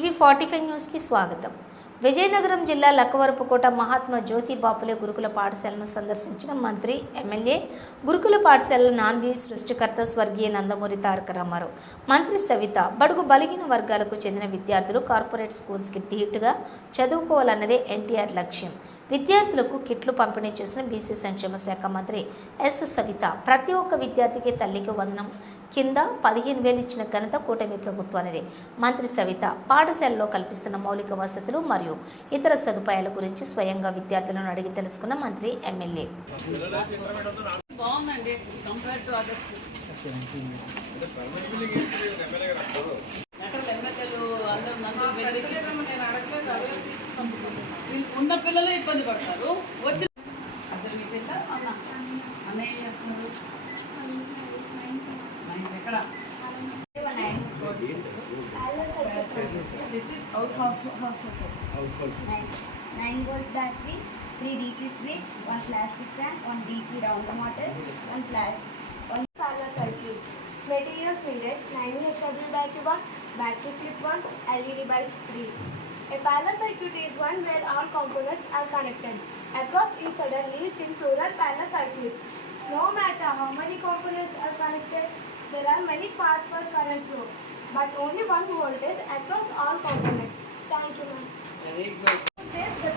టీవీ45 న్యూస్కి స్వాగతం. విజయనగరం జిల్లా లక్కవరపుకోట మహాత్మా జ్యోతి బాపులే గురుకుల పాఠశాలను సందర్శించిన మంత్రి, ఎమ్మెల్యే. గురుకుల పాఠశాలల నాంది సృష్టికర్త స్వర్గీయ నందమూరి తారక రామారావు. మంత్రి సవిత. బడుగు బలహీన వర్గాలకు చెందిన విద్యార్థులు కార్పొరేట్ స్కూల్స్కి ధీటుగా చదువుకోవాలన్నదే ఎన్టీఆర్ లక్ష్యం. విద్యార్థులకు కిట్లు పంపిణీ చేసిన బీసీ సంక్షేమ శాఖ మంత్రి ఎస్ సవిత. ప్రతి ఒక్క విద్యార్థికి తల్లికి వందనం కింద 15,000 ఇచ్చిన ఘనత కూటమి ప్రభుత్వానిదే. మంత్రి సవిత పాఠశాలలో కల్పిస్తున్న మౌలిక వసతులు మరియు ఇతర సదుపాయాల గురించి స్వయంగా విద్యార్థులను అడిగి తెలుసుకున్న మంత్రి, ఎమ్మెల్యే. ఉన్న పిల్లలు ఇబ్బంది పడతారు. వచ్చి అసలు మీ చెల్ల అన్న అన్నయ్య చేస్తున్నారు ఎక్కడ? Nine volts battery, 3 DC switch, 1 plastic fan, 1 DC round motor, 1 parallel circuit. Materials needed: 9 HW battery 1, battery clip 1, LED bulbs 3. A parallel circuit is one where all components are connected across each other, leads in plural parallel circuit. No matter how many components are connected, there are many paths for current flow, but only one voltage across all components. Thank you, ma'am. Very good. The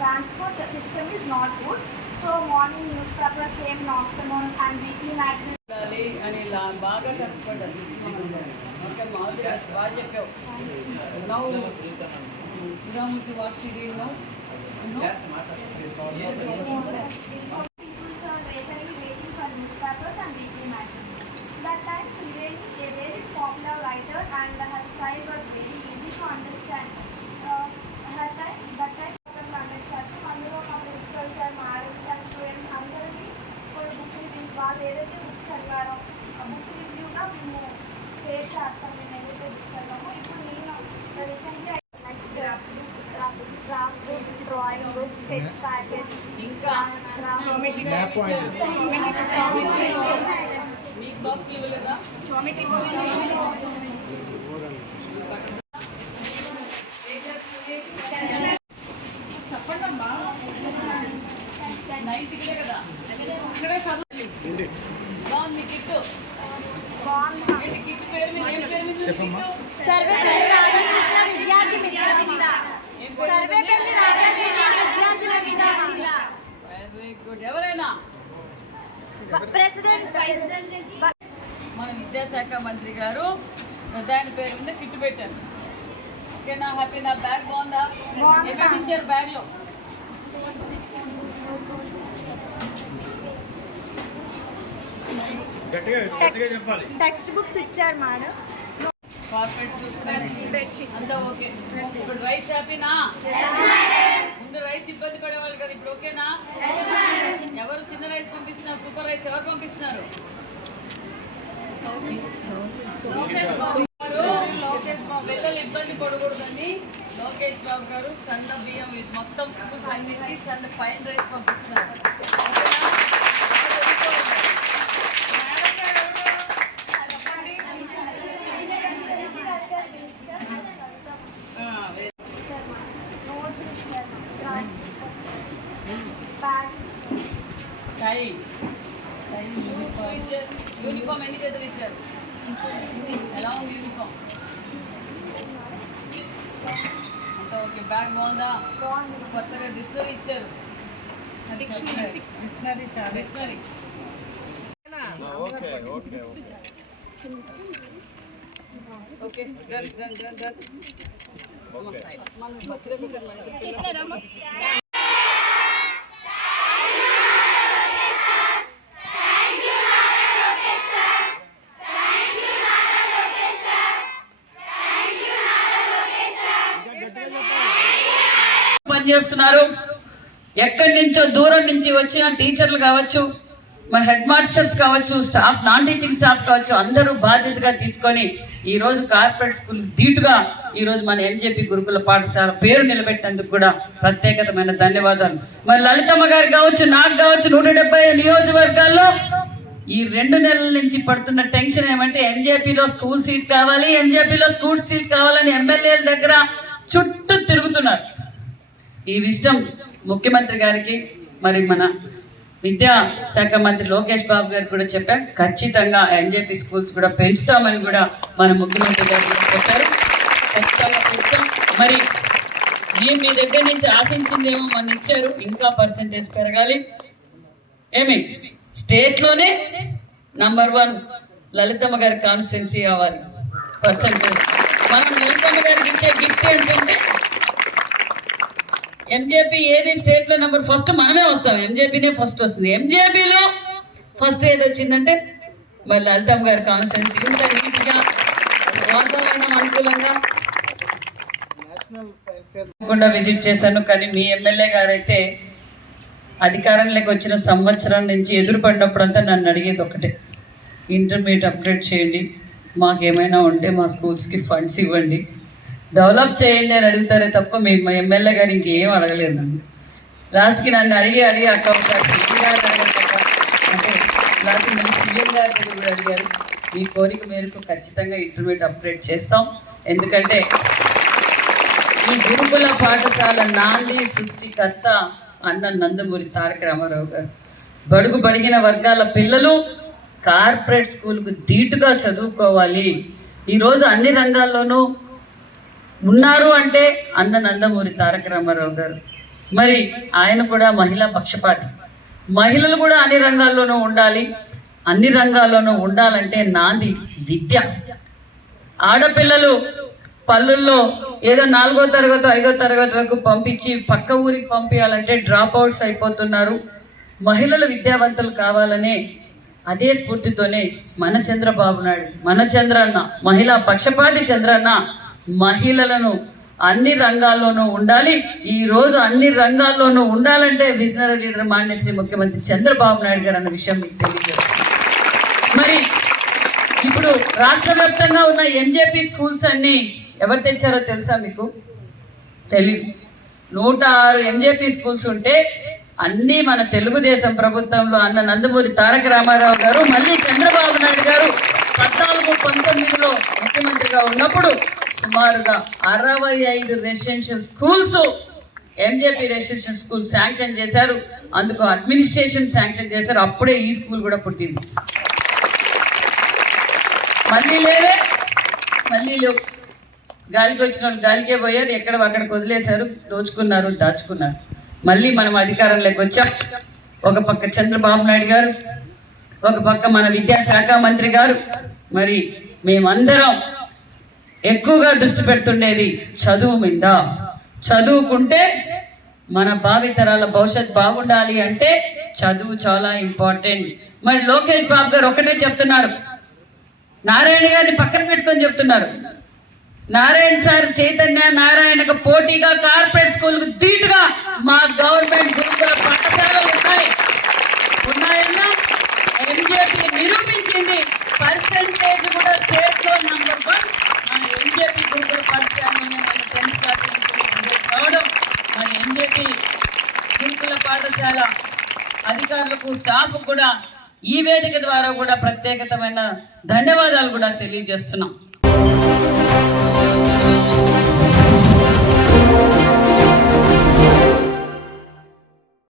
transport system is not good. So morning newspaper came in afternoon and weekly magazine. అని బాగా కష్టపడ్డారు. Okay, బాగా చెప్పావు. Now Sudha Murty what she did now? People are waiting for newspapers and weekly magazines. That time Triveni, a very popular writer, and her style was very easy to understand. That time అందులో మా principal sir, మా RM sir, students అందరికీ కొన్ని book reviews, వాళ్ళు ఏదైతే book చదివారో ఆ book రివ్యూగా మేము share చేస్తాం. మేము ఏదైతే బుక్ చదివామో ఇప్పుడు నేను రీసెంట్గా next craft book, drawing book, sketch packet, ఇంకా జామెట్రీ మీకు బాక్స్లు ఇవ్వలేదా? చెప్పండమ్మా. 9th కదా, ఇక్కడే చదవాలి. బాగుంది కిట్టు. ఏంటి కిట్టు పేరు మీద? ఏం పేరు మీద కిట్టు? Very good. ఎవరైనా మన విద్యాశాఖ మంత్రి గారు దాని పేరు మీద కిట్టు పెట్టారు. ఓకేనా? హ్యాపీ? నా బ్యాగ్ బాగుందా? ఏమేమి ఇచ్చారు బ్యాగ్లో? టెక్స్ట్ బుక్స్ ఇచ్చారు మేడం. కార్పెట్స్ అంతా ఓకే. ఇప్పుడు రైస్ హ్యాపీనా? ముందు రైస్ ఇబ్బంది పడేవాళ్ళు కదా, ఇప్పుడు ఓకేనా? ఎవరు చిన్న రైస్ పంపిస్తున్నారు? సూపర్ రైస్ ఎవరు పంపిస్తున్నారు? పిల్లలు ఇబ్బంది పడకూడదని లోకేష్ బాబు గారు సన్న బియ్యం మొత్తం స్కూల్స్ అన్నింటికి సన్న ఫైన్ రైస్ పంపిస్తున్నారు. యూనిఫామ్ ఎన్ని చేతులు ఇచ్చారు? ఎలా ఉంది యూనిఫామ్? అంతా ఓకే. బ్యాగ్ బాగుందా? కొత్తగా డిక్షనరీ ఇచ్చారు. Dictionary okay. మన పనిచేస్తున్నారు. ఎక్కడి నుంచో దూరం నుంచి వచ్చిన టీచర్లు కావచ్చు, మన హెడ్ మాస్టర్స్ కావచ్చు, స్టాఫ్, నాన్ టీచింగ్ స్టాఫ్ కావచ్చు, అందరూ బాధ్యతగా తీసుకొని ఈరోజు కార్పొరేట్ స్కూల్ ధీటుగా ఈరోజు మన ఎంజేపీ గురుకుల పాఠశాల పేరు నిలబెట్టేందుకు కూడా ప్రత్యేకమైన ధన్యవాదాలు. మరి లలితమ్మ గారికి కావచ్చు, నాకు కావచ్చు, 170 నియోజకవర్గాల్లో ఈ 2 నెలల నుంచి పడుతున్న టెన్షన్ ఏమంటే ఎంజేపీలో స్కూల్ సీట్ కావాలి, ఎంజేపీలో స్కూల్ సీట్ కావాలని ఎమ్మెల్యేల దగ్గర చుట్టూ తిరుగుతున్నారు. ఈ విషయం ముఖ్యమంత్రి గారికి మరి మన విద్యాశాఖ మంత్రి లోకేష్ బాబు గారు కూడా చెప్పారు. ఖచ్చితంగా ఎన్జేపీ స్కూల్స్ కూడా పెంచుతామని కూడా మన ముఖ్యమంత్రి గారు చెప్పారు. ఖచ్చితంగా పెంచుతాం. మరి మేము మీ దగ్గర నుంచి ఆశించిందేమో మన ఇచ్చారు, ఇంకా పర్సెంటేజ్ పెరగాలి. ఏమి స్టేట్లోనే #1 లలితమ్మ గారి కాన్స్టిట్యున్సీ కావాలి పర్సెంటేజ్. మనం లలితమ్మ గారికి ఇచ్చే గిఫ్ట్ ఏంటంటే ఎంజేపీ ఏది స్టేట్లో నెంబర్ ఫస్ట్ మనమే వస్తాం, ఎంజేపీనే ఫస్ట్ వస్తుంది. ఎంజేపీలో ఫస్ట్ ఏది వచ్చిందంటే మరి లలితమ్మ గారి కాన్స్టిట్యున్సీ. ఇంత నీట్గా వాతావరణం అనుకూలంగా విజిట్ చేశాను. కానీ మీ ఎమ్మెల్యే గారైతే అధికారంలోకి వచ్చిన సంవత్సరం నుంచి ఎదురుపడినప్పుడంతా నన్ను అడిగేది ఒకటే, ఇంటర్మీడియట్ అప్డేట్ చేయండి, మాకేమైనా ఉంటే మా స్కూల్స్కి ఫండ్స్ ఇవ్వండి, డెవలప్ చేయండి అని అడుగుతారే తప్ప మేము మా ఎమ్మెల్యే గారు ఇంకేం అడగలేదు. నన్ను లాస్ట్కి నన్ను అడిగి అక్క ఒకసారి సీఎం గారు అడగక అంటే లాస్ట్కి నన్ను సీఎం గారు కూడా అడిగారు. మీ కోరిక మేరకు ఖచ్చితంగా ఇంటర్మీడియట్ అప్డేట్ చేస్తాం. ఎందుకంటే ఈ గురుకుల పాఠశాల నాంది సృష్టికర్త అన్న నందమూరి తారక రామారావు గారు. బడుగు బడిగిన వర్గాల పిల్లలు కార్పొరేట్ స్కూల్కు ధీటుగా చదువుకోవాలి, ఈరోజు అన్ని రంగాల్లోనూ ఉన్నారు అంటే అన్న నందమూరి తారక రామారావు గారు. మరి ఆయన కూడా మహిళా పక్షపాతి. మహిళలు కూడా అన్ని రంగాల్లోనూ ఉండాలి. అన్ని రంగాల్లోనూ ఉండాలంటే నాంది విద్య. ఆడపిల్లలు పల్లెల్లో ఏదో 4వ తరగతి 5వ తరగతి వరకు పంపించి పక్క ఊరికి పంపించాలంటే డ్రాప్ అవుట్స్ అయిపోతున్నారు. మహిళలు విద్యావంతులు కావాలనే అదే స్ఫూర్తితోనే మన చంద్రబాబు నాయుడు, మన చంద్రన్న, మహిళా పక్షపాతి చంద్రన్న మహిళలను అన్ని రంగాల్లోనూ ఉండాలి. ఈరోజు అన్ని రంగాల్లోనూ ఉండాలంటే విజనరీ లీడర్ మాన్యశ్రీ ముఖ్యమంత్రి చంద్రబాబు నాయుడు గారు అన్న విషయం మీకు తెలియజేస్తుంది. మరి ఇప్పుడు రాష్ట్ర వ్యాప్తంగా ఉన్న ఎంజేపీ స్కూల్స్ అన్నీ ఎవరు తెచ్చారో తెలుసా మీకు? తెలీదు. 106 ఎంజేపీ స్కూల్స్ ఉంటే అన్నీ మన తెలుగుదేశం ప్రభుత్వంలో అన్న నందమూరి తారక రామారావు గారు, మళ్ళీ చంద్రబాబు నాయుడు గారు 14-19లో ముఖ్యమంత్రిగా ఉన్నప్పుడు సుమారుగా 65 residential schools MJP residential school sanction చేశారు. అందుకు అడ్మినిస్ట్రేషన్ శాంక్షన్ చేశారు. అప్పుడే ఈ స్కూల్ కూడా పుట్టింది. మళ్ళీ లేవు. గాలికి వచ్చిన వాళ్ళు గాలికే పోయారు, ఎక్కడ అక్కడికి వదిలేశారు, దోచుకున్నారు, దాచుకున్నారు. మళ్ళీ మనం అధికారంలోకి వచ్చాం. ఒక పక్క చంద్రబాబు నాయుడు గారు, ఒక పక్క మన విద్యాశాఖ మంత్రి గారు. మరి మేమందరం ఎక్కువగా దృష్టి పెడుతుండేది చదువు మీద. చదువుకుంటే మన భావితరాల భవిష్యత్ బాగుండాలి అంటే చదువు చాలా ఇంపార్టెంట్. మరి లోకేష్ బాబు గారు ఒకటే చెప్తున్నారు, నారాయణ గారిని పక్కన పెట్టుకొని చెప్తున్నారు. నారాయణ సార్ చైతన్య నారాయణకు పోటీగా కార్పొరేట్ స్కూల్కు ధీటుగా మా గవర్నమెంట్ గురుకుల పాఠశాలలు ఉన్నాయన్నా ఎంజేపీ నిరూపించింది. పర్సెంటేజ్ కూడా స్టేట్లో #1 మన ఎంజేపీ గురుకుల పాఠశాలలోనే మన 10th క్లాస్ రావడం. మన ఎంజేపీ గురుకుల పాఠశాల అధికారులకు స్టాఫ్ కూడా ఈ వేదిక ద్వారా కూడా ప్రత్యేకమైన ధన్యవాదాలు కూడా తెలియజేస్తున్నాం.